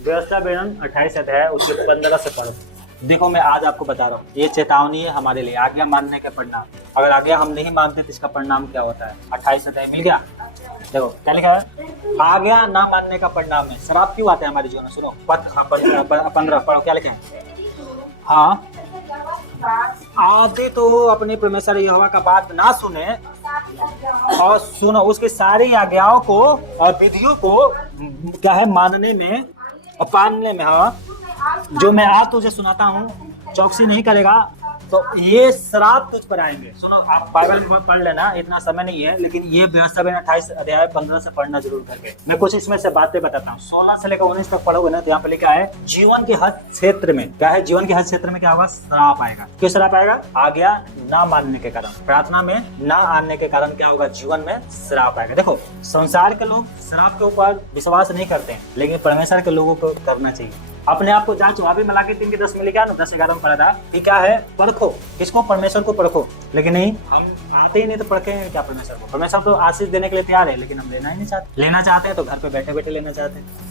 व्यवस्था वर्णन 28 अध्याय उसके 15 से पढ़ो। देखो मैं आज आपको बता रहा हूँ, ये चेतावनी है हमारे लिए, आज्ञा मानने के परिणाम। अगर आज्ञा हम नहीं मानते तो इसका परिणाम क्या होता है। 28 अध्याय मिल गया। देखो क्या लिखा है, आज्ञा ना मानने का परिणाम है। श्राप क्यों आते हैं हमारे जीवन में, सुनो 15 पढ़ो क्या लिखा है। हाँ, आदि तो अपने परमेश्वर यहोवा का बात ना सुने और सुनो उसकी सारी आज्ञाओं को और विधियों को क्या है मानने में और पालने में। हाँ, जो मैं आज तुझे सुनाता हूँ चौकसी नहीं करेगा तो ये श्राप तुझ पर आएंगे। सुनो आप बाइबल में पढ़ लेना, इतना समय नहीं है, लेकिन ये व्यवस्था में 28 अध्याय 15 से पढ़ना जरूर करके। मैं कुछ इसमें से बातें बताता हूँ। 16 से लेकर 19 तक पढ़ोगे ना तो यहाँ पे लिखा है जीवन के हर क्षेत्र में क्या है, जीवन के हर क्षेत्र में क्या होगा, श्राप आएगा। क्यों श्राप आएगा, आज्ञा ना मानने के कारण, प्रार्थना में ना आने के कारण क्या होगा, जीवन में श्राप आएगा। देखो संसार के लोग श्राप के ऊपर विश्वास नहीं करते हैं, लेकिन परमेश्वर के लोगों को करना चाहिए। अपने आप को जांचो। अभी मलाकी 3:10 में लिखा है ना, 10:11 में पढ़ा था कि क्या है, परखो। किसको, परमेश्वर को परखो। लेकिन नहीं, हम आते ही नहीं तो परखेंगे क्या परमेश्वर को। परमेश्वर तो आशीष देने के लिए तैयार है, लेकिन हम लेना ही नहीं चाहते। लेना चाहते हैं तो घर पे बैठे बैठे लेना चाहते हैं।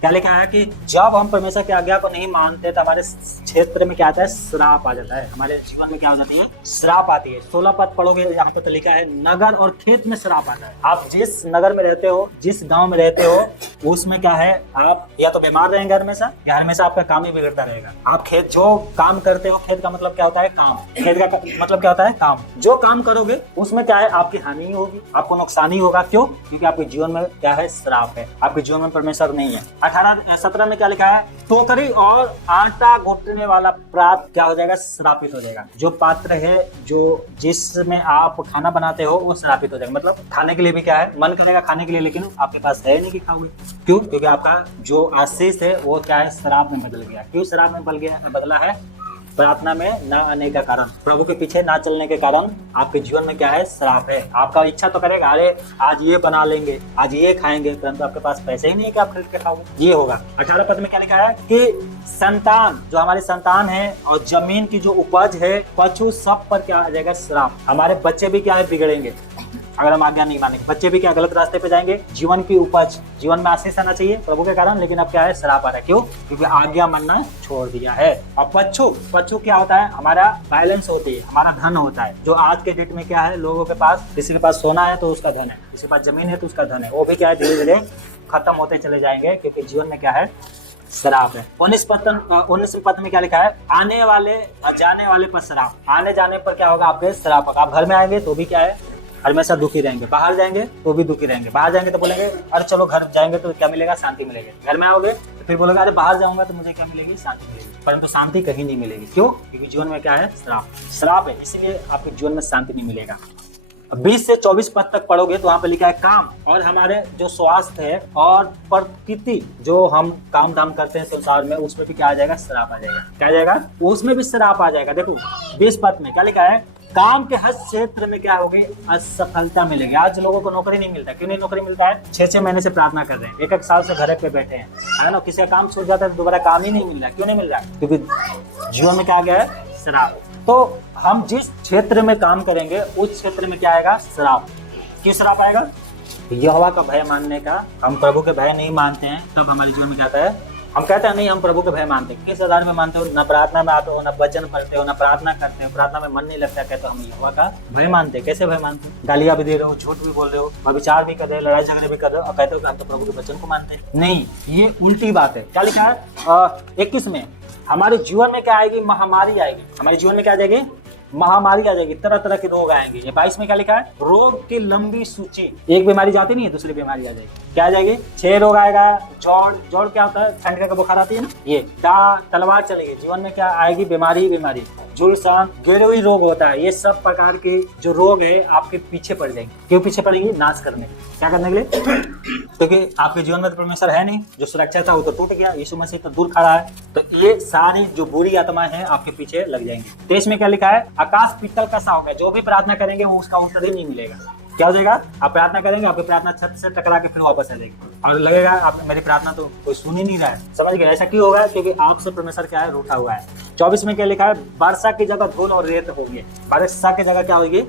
क्या लिखा है कि जब हम परमेश्वर की आज्ञा को नहीं मानते तो हमारे क्षेत्र में क्या आता है, श्राप आ जाता है। हमारे जीवन में क्या हो जाती है, श्राप आती है। 16 पद पढ़ोगे यहाँ पे तो लिखा है नगर और खेत में श्राप आता है। आप जिस नगर में रहते हो, जिस गांव में रहते हो, उसमें क्या है, आप या तो बीमार रहेंगे हमेशा, या हमेशा आपका काम ही बिगड़ता रहेगा। आप खेत जो काम करते हो, खेत का मतलब क्या होता है, काम। खेत का मतलब क्या होता है, काम। जो काम करोगे उसमें क्या है, आपकी हानि ही होगी, आपको नुकसान ही होगा। क्यों, क्योंकि आपके जीवन में क्या है, श्राप है। आपके जीवन में परमेश्वर नहीं है। 17 में क्या लिखा है, टोकरी और आटा घुटने वाला पात्र क्या हो जाएगा, श्रापित हो जाएगा। जो पात्र है, जो जिसमें आप खाना बनाते हो, वो श्रापित हो जाएगा। मतलब खाने के लिए भी क्या है, मन करेगा खाने के लिए, लेकिन आपके पास है नहीं कि खाओगे। क्यों, क्योंकि आपका जो आशीष है वो क्या है, श्राप में बदल गया। क्यों श्राप में बदला है, प्रार्थना में ना आने का कारण, प्रभु के पीछे ना चलने के कारण आपके जीवन में क्या है, श्राप है। आपका इच्छा तो करेगा, अरे आज ये बना लेंगे, आज ये खाएंगे, परंतु आपके पास पैसे ही नहीं है कि आप खरीद के खाओगे। ये होगा। 18 पद में क्या लिखा है कि संतान, जो हमारी संतान है और जमीन की जो उपज है, पशु सब पर क्या आ जाएगा, श्राप। हमारे बच्चे भी क्या है, बिगड़ेंगे अगर हम आज्ञा नहीं मानेंगे। बच्चे भी क्या गलत रास्ते पे जाएंगे। जीवन की उपज, जीवन में आशीष आना चाहिए प्रभु के कारण, लेकिन अब क्या है, श्राप आ रहा है। क्यों, क्योंकि आज्ञा मानना छोड़ दिया है। अब पशु क्या होता है, हमारा बैलेंस होती है, हमारा धन होता है। जो आज के डेट में क्या है, लोगों के पास, किसी के पास सोना है तो उसका धन है, किसी के पास जमीन है तो उसका धन है, वो भी क्या है, धीरे धीरे खत्म होते चले जाएंगे, क्योंकि जीवन में क्या है, श्राप है। 19 पद में क्या लिखा है, आने वाले और जाने वाले पर श्राप। आने जाने पर क्या होगा, आपके श्राप। आप घर में आएंगे तो भी क्या है, हमेशा दुखी रहेंगे। बाहर जाएंगे तो भी दुखी रहेंगे। बाहर जाएंगे तो बोलेंगे अरे चलो घर जाएंगे तो क्या मिलेगा, शांति मिलेगी। घर में आओगे तो फिर बोलोगे अरे बाहर जाऊंगा तो मुझे क्या मिलेगी, शांति मिलेगी। परंतु शांति कहीं नहीं मिलेगी। क्यों, क्योंकि जीवन में क्या है, श्राप है, इसीलिए आपके जीवन में शांति नहीं मिलेगा। 20 से 24 पद तक पढ़ोगे तो वहाँ पे लिखा है काम और हमारे जो स्वास्थ्य है और प्रकृति, जो हम काम धाम करते हैं संसार में, उसमें भी क्या आ जाएगा, श्राप आ जाएगा। क्या आ जाएगा, उसमें भी श्राप आ जाएगा। देखो 20 पद में क्या लिखा है, काम के हर क्षेत्र में क्या होगी, असफलता मिलेगी। आज लोगों को नौकरी नहीं मिलता। क्यों नहीं नौकरी मिलता है, 6-6 महीने से प्रार्थना कर रहे हैं, 1-1 साल से घर पे बैठे हैं, है ना। किसी का काम छूट जाता है तो दोबारा काम ही नहीं मिल रहा। क्यों नहीं मिल रहा, क्योंकि जीवन में क्या आ गया है, श्राप। तो हम जिस क्षेत्र में काम करेंगे उस क्षेत्र में क्या आएगा, श्राप। क्यों श्राप आएगा, यहोवा का भय मानने का, हम प्रभु के भय नहीं मानते हैं, तब हमारे जीवन में क्या आता है, हम कहते हैं नहीं हम प्रभु के भय मानते हैं। किस आधार में मानते हो, न प्रार्थना में आते हो, न वचन पढ़ते हो, न प्रार्थना करते हो, प्रार्थना में मन नहीं लगता, कहते हो हम यहोवा का भय मानते हैं। कैसे भय मानते हो, गालियां भी दे रहे हो, झूठ भी बोल रहे हो, व्यभिचार भी कर रहे हो, लड़ाई झगड़े भी कर रहे हो, और कहते हो कि हम तो प्रभु के वचन को मानते हैं। नहीं, ये उल्टी बात है। क्या लिखा है 21 में, हमारे जीवन में क्या आएगी, महामारी आएगी। हमारे जीवन में क्या आ जाएगी, महामारी आ जाएगी, तरह तरह के रोग आएंगे। ये 22 में क्या लिखा है, रोग की लंबी सूची। एक बीमारी जाती नहीं है, दूसरी बीमारी आ जाएगी। क्या आ जाएगी, 6 रोग आएगा। जोड़ क्या होता है, ठंड का बुखार आती है ना, ये तलवार चलेगी। जीवन में क्या आएगी, बीमारी, जुलसान, गिरोही रोग होता है। ये सब प्रकार के जो रोग है आपके पीछे पड़ जाएंगे। क्यों पीछे पड़ेंगे, नाश करने के, क्या करने के लिए, क्योंकि आपके जीवन में तो परमेश्वर है नहीं। जो सुरक्षा था वो तो टूट गया, यीशु मसीह तो दूर खड़ा है। तो ये सारी जो बुरी आत्माएं हैं आपके पीछे लग जाएंगी। देश में क्या लिखा है, आकाश पीतल का सा होगा। जो भी प्रार्थना करेंगे वो उसका उत्तर ही नहीं मिलेगा। क्या हो जाएगा, आप प्रार्थना करेंगे, आपकी प्रार्थना छत से टकरा के फिर वापस आ जाएगी, और लगेगा आप मेरी प्रार्थना तो कोई सुन ही नहीं रहा है। समझ गए, ऐसा क्यों होगा, क्योंकि आपसे परमेश्वर क्या है, रूठा हुआ है। 24 में क्या लिखा है, वर्षा की जगह धूल और रेत होगी। वर्षा की जगह क्या होगी,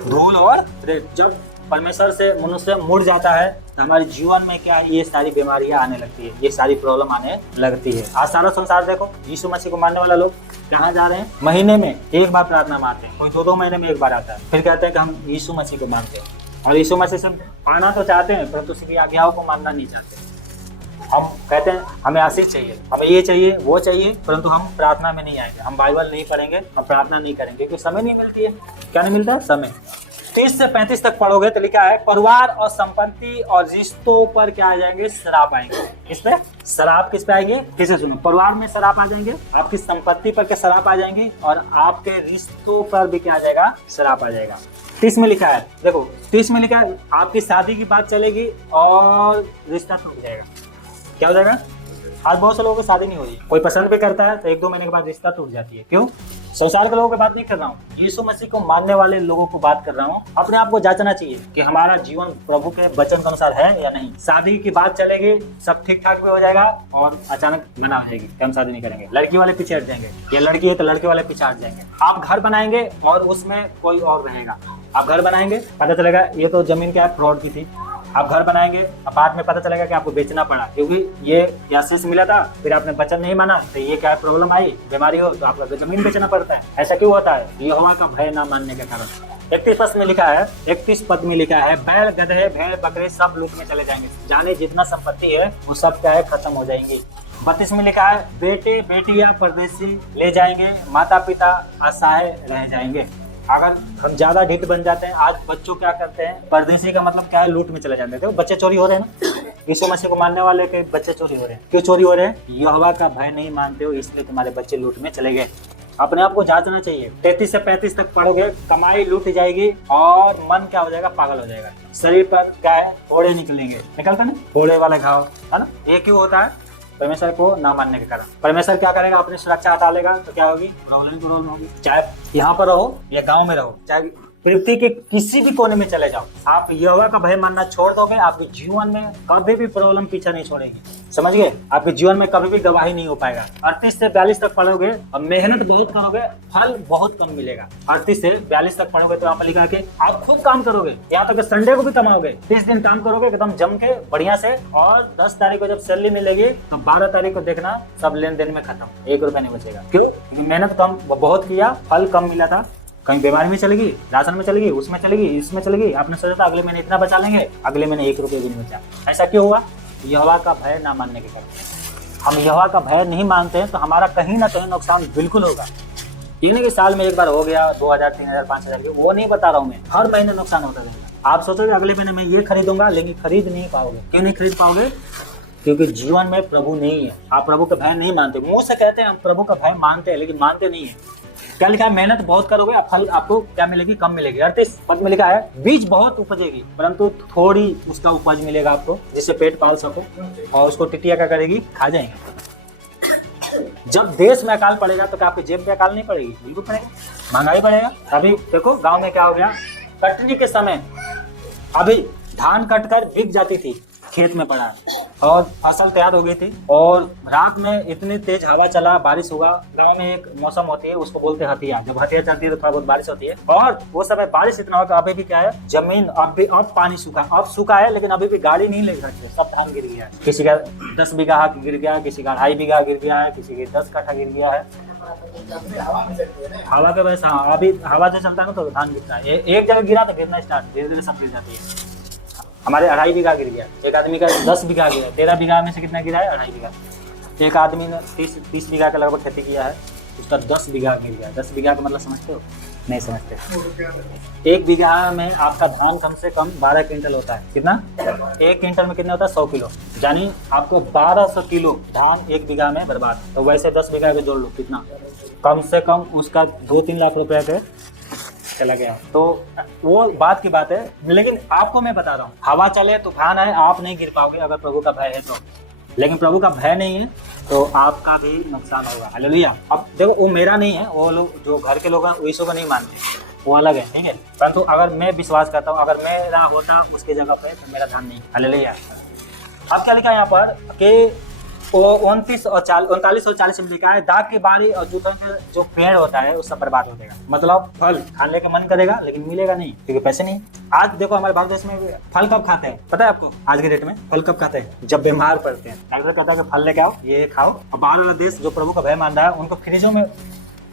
धूल और रेत। जब परमेश्वर से मनुष्य मुड़ जाता है तो हमारे जीवन में क्या है, ये सारी बीमारियां आने लगती है, ये सारी प्रॉब्लम आने लगती है। आज सारा संसार देखो, यीशु मसीह को मानने वाला लोग कहाँ जा रहे हैं, महीने में एक बार प्रार्थना मानते हैं, कोई 2-2 महीने में एक बार आता है, फिर कहते हैं कि हम यीशु मसीह को मानते हैं। और यीशु मसीह से आना तो चाहते हैं, परंतु उसकी आज्ञाओं को मानना नहीं चाहते। हम कहते हैं हमें आशीष चाहिए, हमें ये चाहिए, वो चाहिए, परंतु हम प्रार्थना में नहीं आएंगे, हम बाइबल नहीं पढ़ेंगे, हम प्रार्थना नहीं करेंगे, क्योंकि समय नहीं मिलती है। क्या नहीं मिलता है? समय। 30 से 35 तक पढ़ोगे तो लिखा है, परिवार और संपत्ति और रिश्तों पर क्या आ जाएंगे? शराप आएंगे। किस पे? शराप किस पे आएंगे? फिर से सुनो, परिवार में शराप आ जाएंगे, आपकी संपत्ति पर के शराप आ जाएंगे, और आपके रिश्तों पर भी क्या आ जाएगा? शराप आ जाएगा। 30 में लिखा है, देखो 30 में लिखा है, आपकी शादी की बात चलेगी और रिश्ता टूट जाएगा। क्या हो जाएगा? आज बहुत से लोगों की शादी नहीं हो रही, कोई पसंद भी करता है तो 1-2 महीने के बाद रिश्ता टूट जाती है। क्यों? संसार के लोगों की बात नहीं कर रहा हूँ, यीशु मसीह को मानने वाले लोगों को बात कर रहा हूँ। अपने आप को जांचना चाहिए कि हमारा जीवन प्रभु के वचन के अनुसार है या नहीं। शादी की बात चलेगी, सब ठीक ठाक भी हो जाएगा, और अचानक मना आएगी कि हम शादी नहीं करेंगे, लड़की वाले पीछे हट जाएंगे, या लड़की है तो लड़के वाले पीछे हट जाएंगे। आप घर बनाएंगे और उसमें कोई और रहेगा। आप घर बनाएंगे, पता चलेगा ये तो जमीन क्या है, फ्रॉड की थी। आप घर बनाएंगे, बाद में पता चलेगा कि आपको बेचना पड़ा, क्योंकि ये आशीष मिला था, फिर आपने वचन नहीं माना, तो ये क्या प्रॉब्लम आई, बीमारी हो तो आपको जमीन बेचना पड़ता है। ऐसा क्यों होता है? यहोवा का भय ना मानने के कारण। 31 पद में लिखा है, 31 पद में लिखा है, बैल, गधे, भेड़, बकरे सब लूट में चले जाएंगे। जाने जितना संपत्ति है वो सब क्या है? खत्म हो जाएंगी। 32 में लिखा है, बेटे बेटियां परदेसी ले जाएंगे, माता पिता असहाय रह जाएंगे। अगर हम ज्यादा ढीठ बन जाते हैं, आज बच्चों क्या करते हैं, परदेसी का मतलब क्या है? लूट में चले जाते हैं। बच्चे चोरी हो रहे हैं ना, यीशु मसीह को मानने वाले के बच्चे चोरी हो रहे हैं। क्यों चोरी हो रहे हैं? यहोवा का भय नहीं मानते हो, इसलिए तुम्हारे बच्चे लूट में चले गए। अपने आप को जांचना चाहिए। 33 से 35 तक पढ़ोगे, कमाई लूट जाएगी और मन क्या हो जाएगा? पागल हो जाएगा। शरीर पर क्या है? फोड़े निकलेंगे, निकलता नहीं? फोड़े वाले घाव, है ना? ये क्यों होता है? परमेश्वर को ना मानने के कारण। परमेश्वर क्या करेगा? अपनी सुरक्षा हटा लेगा तो क्या होगी? प्रॉब्लम होगी। चाहे यहाँ पर रहो या गांव में रहो, चाहे पृथ्वी के किसी भी कोने में चले जाओ, आप यहोवा का भय मानना छोड़ दोगे, आपके जीवन में कभी भी प्रॉब्लम पीछा नहीं छोड़ेगी। समझ गए? आपके जीवन में कभी भी गवाही नहीं हो पाएगा। 38 से 42 तक पढ़ोगे और मेहनत बहुत करोगे, फल बहुत कम मिलेगा। 38 से 42 तक पढ़ोगे तो यहाँ पर लिखा है कि आप खुद काम करोगे, यहाँ तक संडे को भी कमाओगे। 30 दिन काम करोगे एकदम जम के बढ़िया से, और 10 तारीख को जब सैलरी मिलेगी तो 12 तारीख को देखना सब लेन देन में खत्म, 1 रुपया नहीं बचेगा। क्यों? मेहनत कम बहुत किया, फल कम मिला था। कहीं बीमारी में चलेगी, राशन में चलेगी, उसमें चलेगी, इसमें चलेगी, आपने सोचा था अगले महीने इतना बचा लेंगे, अगले महीने 1 रुपये भी नहीं बचा। ऐसा क्यों हुआ? यहोवा का भय ना मानने के कारण। हम यहोवा का भय नहीं मानते हैं तो हमारा कहीं ना कहीं नुकसान बिल्कुल होगा। ये नहीं कि साल में एक बार हो गया 2000, 3000, 5000 की, वो नहीं बता रहा हूँ मैं, हर महीने नुकसान होता रहेगा। आप सोचोगे अगले महीने मैं ये खरीदूंगा, लेकिन खरीद नहीं पाओगे। क्यों नहीं खरीद पाओगे? क्योंकि जीवन में प्रभु नहीं है, आप प्रभु का भय नहीं मानते। मुंह से कहते हैं हम प्रभु का भय मानते हैं, लेकिन मानते नहीं है। क्या लिखा है? मेहनत बहुत करोगे, फल आपको क्या मिलेगी? कम मिलेगी। 38 पद में लिखा है, बीज बहुत उपजेगी परंतु थोड़ी उसका उपज मिलेगा आपको, जिससे पेट पाल सको, और उसको टिटिया क्या करेगी? खा जाएंगे। जब देश में अकाल पड़ेगा तो क्या आपके जेब में अकाल नहीं पड़ेगी? बिल्कुल पड़ेगी। महंगाई बढ़ेगा। अभी देखो गांव में क्या हो गया, कटनी के समय अभी धान कट कर बिक जाती थी, खेत में पड़ा और फसल तैयार हो गई थी, और रात में इतनी तेज हवा चला, बारिश हुआ। गांव में एक मौसम होती है, उसको बोलते हैं हथिया। जब हथिया चलती है तो थोड़ा बहुत बारिश होती है, और वो समय बारिश इतना होगा। अभी भी क्या है, जमीन अब पानी सूखा, अब सूखा है, लेकिन अभी भी गाड़ी नहीं ले सकते, सब धान गिर गया है। किसी का 10 बीघा गिर गया, किसी का 2.5 बीघा गिर गया है, किसी के 10 कट्ठा गिर गया है। हवा के वजह, हाँ अभी हवा से चलता है ना तो धान गिरता है। एक जगह गिरा तो गिरना स्टार्ट, धीरे धीरे सब गिर जाती है। हमारे 2.5 बीघा गिर गया, एक आदमी का 10 बीघा गिरा। 13 बीघा में से कितना गिरा है? 2.5 बीघा। एक आदमी ने 30 बीघा के लगभग खेती किया है, उसका 10 बीघा गिर गया। 10 बीघा का मतलब समझते हो? नहीं समझते। 1 बीघा में आपका धान कम से कम 12 क्विंटल होता है। कितना? 1 क्विंटल में कितना होता है? 100 किलो। यानी आपको 1200 किलो धान 1 बीघा में बर्बाद। तो वैसे 10 बीघा पे जोड़ लो, कितना कम से कम उसका 2-3 लाख रुपए पे चला गया। तो वो बात की बात है, लेकिन आपको मैं बता रहा हूँ, हवा चले तूफान आए, आप नहीं गिर पाओगे अगर प्रभु का भय है तो। लेकिन प्रभु का भय नहीं है तो आपका भी नुकसान होगा। हालेलुया। अब देखो वो मेरा नहीं है, वो लोग जो घर के लोग हैं वो यीशु को नहीं मानते, वो अलग है, ठीक है। परंतु अगर मैं विश्वास करता हूँ, अगर मेरा होता उसकी जगह पे तो मेरा ध्यान नहीं। हालेलुया। अब क्या लिखा है यहाँ पर कि वो 29 और 39 और 40 में लिखा है, दाग की बारी और जूतों के जो पेड़ होता है वो सब बर्बाद हो जाएगा। मतलब फल खाने का मन करेगा लेकिन मिलेगा नहीं क्योंकि पैसे नहीं। आज देखो हमारे भारत देश में फल कब खाते हैं पता है आपको? आज के डेट में फल कब खाते हैं? जब बीमार पड़ते हैं। डॉक्टर कहता है कि फल लेके आओ, ये खाओ। और बाहर वाला देश जो प्रभु का भय मान रहा है उनको फ्रिजों में,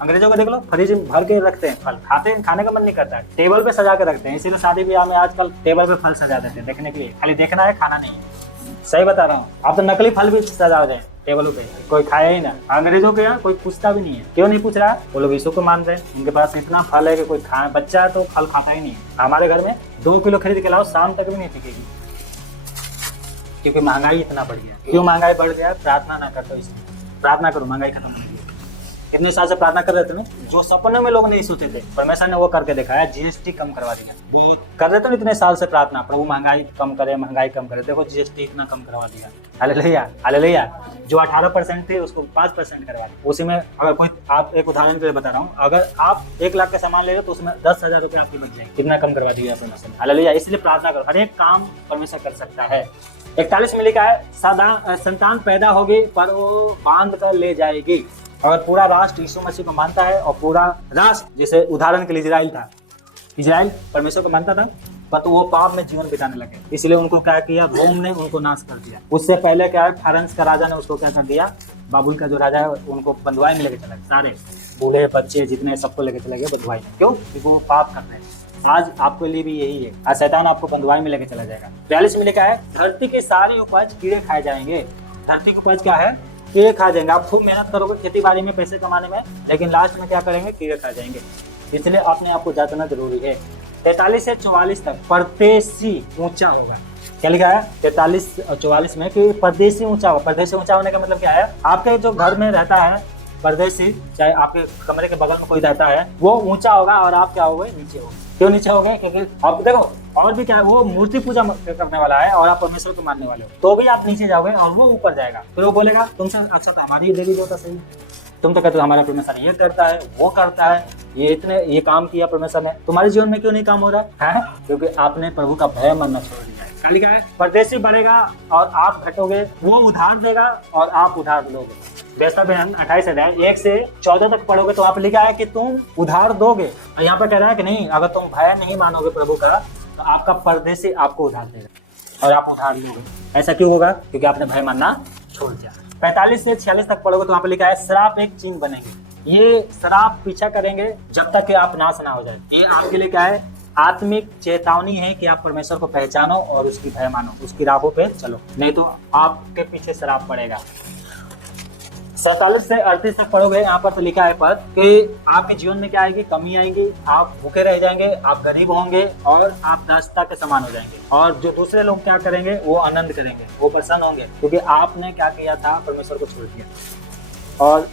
अंग्रेजों को देख लो, फ्रिज में भर के रखते हैं फल, खाने का मन नहीं करता है, टेबल पे सजा के रखते हैं। इसीलिए शादी ब्याह में आजकल टेबल पे फल सजा देते हैं देखने के लिए, खाली देखना है, खाना नहीं। सही बता रहा हूँ, आप तो नकली फल भी सजा दें टेबलों पे, कोई खाया ही ना। अंग्रेजों के यहाँ कोई पूछता भी नहीं है। क्यों नहीं पूछ रहा? वो लोग यीशु को मान रहे हैं, उनके पास इतना फल है कि कोई बच्चा तो फल खाता ही नहीं। हमारे घर में 2 किलो खरीद के लाओ, शाम तक भी नहीं टिकेगी क्योंकि महंगाई इतना बढ़ गया। क्यों महंगाई बढ़ गया? प्रार्थना ना करते, इसमें प्रार्थना करो, महंगाई खत्म होगी। इतने साल से प्रार्थना कर रहे थे ना, जो सपने में लोग नहीं सोचे थे, परमेश्वर ने वो करके दिखाया। जीएसटी कम करवा दिया। वो कर रहे थे ना इतने साल से प्रार्थना, प्रभु महंगाई कम करे, महंगाई कम करे। देखो जीएसटी इतना कम करवा दिया। Hallelujah, hallelujah. जो 18% थे उसको 5% करवा दिया। उसी में अगर कोई, आप एक उदाहरण के लिए बता रहा हूँ, अगर आप 1 लाख का सामान ले रहे हो तो उसमें 10,000 रुपये आपके बच जाएंगे। कितना कम करवा दिया परमेश्वर। हालेलुया। इसलिए प्रार्थना करो, हर एक काम परमेश्वर कर सकता है। 41 में लिखा है, संतान पैदा होगी पर वो बांध कर ले जाएगी। और पूरा राष्ट्र यीशु मसीह को मानता है, और पूरा राष्ट्र, जैसे उदाहरण के लिए इजराइल था, इजराइल परमेश्वर को मानता था पर वो पाप में जीवन बिताने लगे, इसलिए उनको क्या किया? रोम ने उनको नाश कर दिया। उससे पहले क्या है, फारस का राजा ने उसको क्या कर दिया? बाबुल का जो राजा है उनको बंधुआई में लेके चला गया। सारे बूढ़े बच्चे जितने सबको लेके चले गए बंधुआई में। क्यों? क्योंकि वो पाप कर रहे हैं। आज आपके लिए भी यही है, आज शैतान आपको बंधुआई में लेके चला जाएगा। 42 में लिखा है, धरती की सारी उपज कीड़े खाए जाएंगे। धरती की उपज क्या है? कीड़े खा जाएंगे। आप खूब मेहनत करोगे खेती बाड़ी में पैसे कमाने में, लेकिन लास्ट में क्या करेंगे? कीड़े खा जाएंगे। इसलिए अपने आप को जांचना जरूरी है। 43 से 44 तक परदेशी ऊंचा होगा। क्या लिखा है? 43 और 44 में कि परदेशी ऊंचा होगा। परदेशी ऊंचा होने का मतलब क्या है? आपके जो घर में रहता है परदेशी, चाहे आपके कमरे के बगल में कोई रहता है, वो ऊंचा होगा और आप क्या होगे? नीचे हो। क्यों नीचे हो गए? क्योंकि आप देखो, और भी क्या है, वो मूर्ति पूजा करने वाला है और आप परमेश्वर को मानने वाले हो, तो भी आप नीचे जाओगे और वो ऊपर जाएगा। फिर वो बोलेगा तुमसे अच्छा तो हमारी देवी देवता सही, तुम तो कहते हो हमारा परमेश्वर ये करता है, वो करता है, ये काम किया परमेश्वर ने, तुम्हारे जीवन में क्यों नहीं काम हो रहा है? क्योंकि आपने प्रभु का भय मानना छोड़ दिया है। क्या लिखा है? परदेशी बढ़ेगा और आप घटोगे, वो उधार देगा और आप उधार लोगे। व्यवस्था बयान 28 अध्याय 1 से 14 तक पढ़ोगे तो आप लिखा है कि तुम उधार दोगे, और यहाँ पर कह रहा है कि नहीं, अगर तुम भय नहीं मानोगे प्रभु का तो आपका परदेशी आपको उधार देगा और आप उधार लोगे। ऐसा क्यों होगा? क्योंकि आपने भय मानना छोड़ दिया। 45 से 46 तक पढ़ोगे तो वहाँ पर लिखा है, श्राप एक चिन्ह बनेंगे। ये श्राप पीछा करेंगे जब तक कि आप नाश ना हो जाए। ये आपके लिए क्या है? आत्मिक चेतावनी है कि आप परमेश्वर को पहचानो और उसकी भय मानो, उसकी राहों पे चलो, नहीं तो आपके पीछे श्राप पड़ेगा। 47 से 38 तक पढ़ोगे, यहाँ पर तो लिखा है पर कि आपके जीवन में क्या आएगी? कमी आएगी, आप भूखे रह जाएंगे, आप गरीब होंगे और आप दासता के समान हो जाएंगे। और जो दूसरे लोग क्या करेंगे? वो आनंद करेंगे, वो प्रसन्न होंगे, क्योंकि आपने क्या किया था? परमेश्वर को छोड़ दिया। और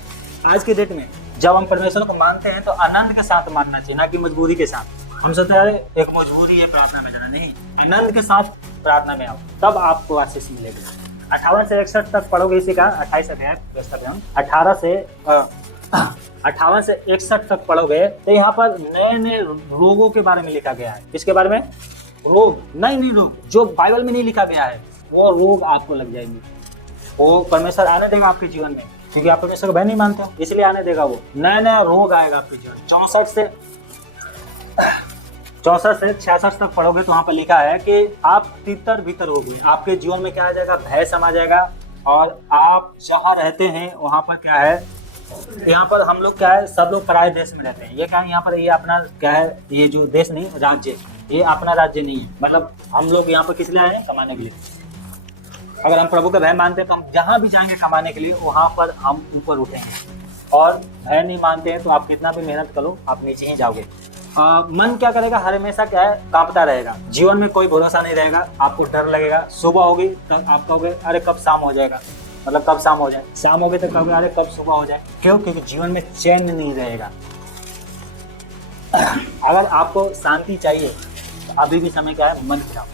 आज की डेट में जब हम परमेश्वर को मानते हैं तो आनंद के साथ मानना चाहिए, ना कि मजबूरी के साथ। हम सोचते हैं एक मजबूरी है प्रार्थना में जाना, नहीं, आनंद के साथ प्रार्थना में आओ, तब आपको आशीष मिलेगी। 58 से 61 तक पढ़ोगे इसी का 28 अध्याय 58 से 61 तक पढ़ोगे तो यहाँ पर नए नए रोगों के बारे में लिखा गया है। किसके बारे में? रोग, नहीं रोग जो बाइबल में नहीं लिखा गया है, वो रोग आपको लग जाएंगे। वो परमेश्वर आने देगा आपके जीवन में, क्योंकि आप परमेश्वर को भय नहीं मानते हो, इसलिए आने देगा। वो नया नया रोग आएगा आपके जीवन। 64 से 66 तक पढ़ोगे तो वहाँ पर लिखा है कि आप तितर भीतर होगी। आपके जीवन में क्या आ जाएगा? भय समा जाएगा। और आप जहाँ रहते हैं वहाँ पर क्या है? यहाँ पर हम लोग क्या है? सब लोग पराये देश में रहते हैं। ये क्या है? यहाँ पर ये अपना क्या है? ये जो देश नहीं, राज्य, ये अपना राज्य नहीं है। मतलब हम लोग यहाँ पर किस लिए आए हैं? कमाने के लिए। अगर हम प्रभु का भय मानते हैं तो हम जहाँ भी जाएंगे कमाने के लिए, वहाँ पर हम ऊपर उठेंगे। और भय नहीं मानते हैं तो आप कितना भी मेहनत करो, आप नीचे ही जाओगे। मन क्या करेगा? हर हमेशा क्या है? कांपता रहेगा। जीवन में कोई भरोसा नहीं रहेगा, आपको डर लगेगा। सुबह होगी तब आप कहोगे अरे कब शाम हो जाएगा, मतलब कब शाम हो जाए, शाम होगी तो कहोगे अरे कब सुबह हो जाए। क्यों? क्योंकि जीवन में चैन नहीं रहेगा। अगर आपको शांति चाहिए तो अभी भी समय क्या है? मन गिराओ।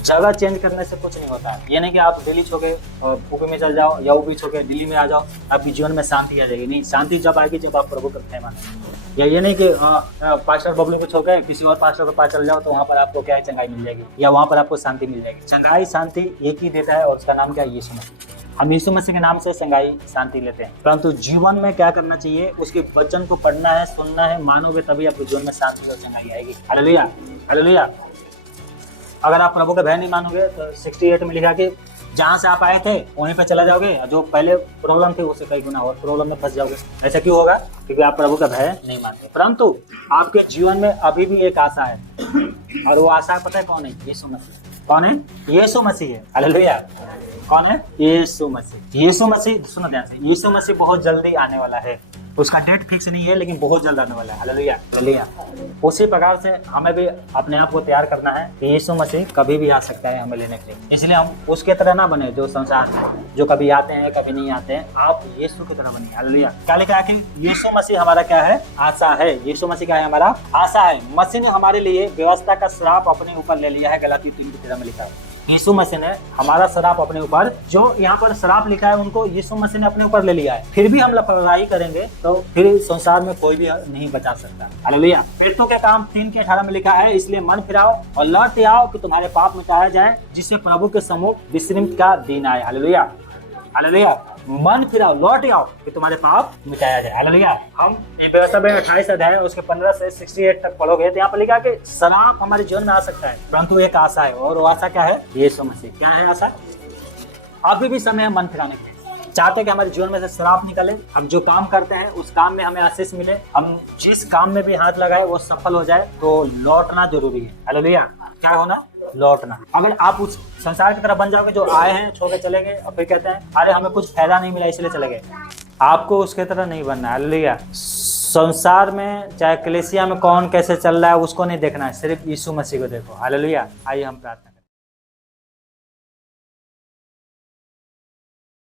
जगह चेंज करने से कुछ नहीं होता है। ये नहीं कि आप दिल्ली छोके और यूपी में चल जाओ या यूपी छोके दिल्ली में आ जाओ, आपके जीवन में शांति आ जाएगी। नहीं, शांति जब आएगी जब आप प्रभु का भय मानेंगे। या ये नहीं कि पास्टर बबलू को छोके किसी और पास्टर के पास चल जाओ तो वहाँ पर आपको क्या है? चंगाई मिल जाएगी, या वहाँ पर आपको शांति मिल जाएगी। चंगाई शांति एक ही देता है और उसका नाम क्या है? यीशु मसीह। हम यीशु मसीह के नाम से संगाई शांति लेते हैं, परंतु जीवन में क्या करना चाहिए, उसके वचन को पढ़ना है, सुनना है, मानोगे तभी आपके जीवन में शांति और संगाई आएगी। Hallelujah, hallelujah. अगर आप प्रभु का भय नहीं मानोगे तो 68 में लिखा कि जहाँ से आप आए थे वहीं पे चला जाओगे, जो पहले प्रॉब्लम थी उससे कई गुना और प्रॉब्लम में फंस जाओगे। ऐसा क्यों होगा? क्योंकि आप प्रभु का भय नहीं मानते। परंतु आपके जीवन में अभी भी एक आशा है, और वो आशा पता है कौन है? यीशु मसीह। कौन है? यीशु मसीह है। हालेलुया। कौन है? यीशु मसीह। यीशु मसीह, सुनो ध्यान से, यीशु मसीह बहुत जल्दी आने वाला है। उसका डेट फिक्स नहीं है, लेकिन बहुत जल्द आने वाला है। Hallelujah, hallelujah. उसी प्रकार से हमें भी अपने आप को तैयार करना है कि यीशु मसीह कभी भी आ सकता है हमें लेने के लिए। इसलिए हम उसके तरह ना बने जो संसार में, जो कभी आते हैं कभी नहीं आते हैं। आप यीशु की तरह बनिए। हालेलुया। क्या लिखा है कि यीशु मसीह हमारा क्या है? आशा है। यीशु मसीह क्या है? हमारा आशा है। मसीह ने हमारे लिए व्यवस्था का श्राप अपने ऊपर ले लिया है। गलाती 3:13 में लिखा है यीशु मसीह ने हमारा श्राप अपने ऊपर, जो यहाँ पर श्राप लिखा है उनको यीशु मसीह ने अपने ऊपर ले लिया है। फिर भी हम लापरवाही करेंगे तो फिर संसार में कोई भी नहीं बचा सकता। हालेलुया। फिरतों के काम 3:18 में लिखा है, इसलिए मन फिराओ और लौट आओ कि तुम्हारे पाप मिटाया जाए, जिससे प्रभु के सम्मुख विश्राम का दिन आए। Hallelujah, hallelujah. मन फिराओ, लौट आओ कि तुम्हारे पाप मिटाया जाए। हालेलुया। हम ये व्यवस्था में 28 अध्याय उसके 15 से 68 तक पढ़ोगे तो यहाँ पर लिखा कि श्राप हमारे जीवन में आ सकता है, परंतु एक आशा है, और वो आशा क्या है? यीशु मसीह। क्या है आशा? अभी भी समय है मन फिराने के। चाहते हैं कि हमारे जीवन में से श्राप निकले, हम जो काम करते हैं उस काम में हमें आशीष मिले, हम जिस काम में भी हाथ लगाए वो सफल हो जाए, तो लौटना जरूरी है। हालेलुया। क्या होना? लौटना। अगर आप उस संसार की तरह बन जाओगे जो आए हैं छोड़ के चले गए और फिर कहते हैं अरे हमें कुछ फायदा नहीं मिला इसलिए चले गए, आपको उसके तरह नहीं बनना है। हालेलुया। संसार में चाहे कलीसिया में कौन कैसे चल रहा है उसको नहीं देखना है, सिर्फ यीशु मसीह को देखो। हालेलुया। आइए हम प्रार्थना